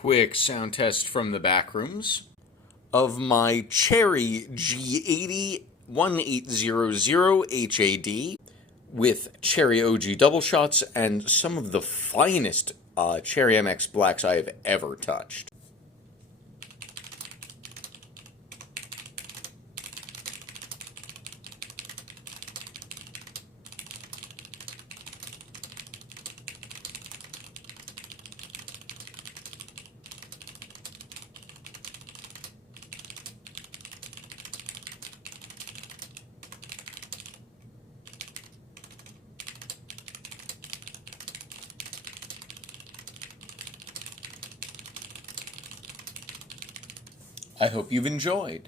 quick sound test from the back rooms of my Cherry G80-1800HAD with Cherry OG double shots and some of the finest Cherry MX blacks I have ever touched. I hope you've enjoyed.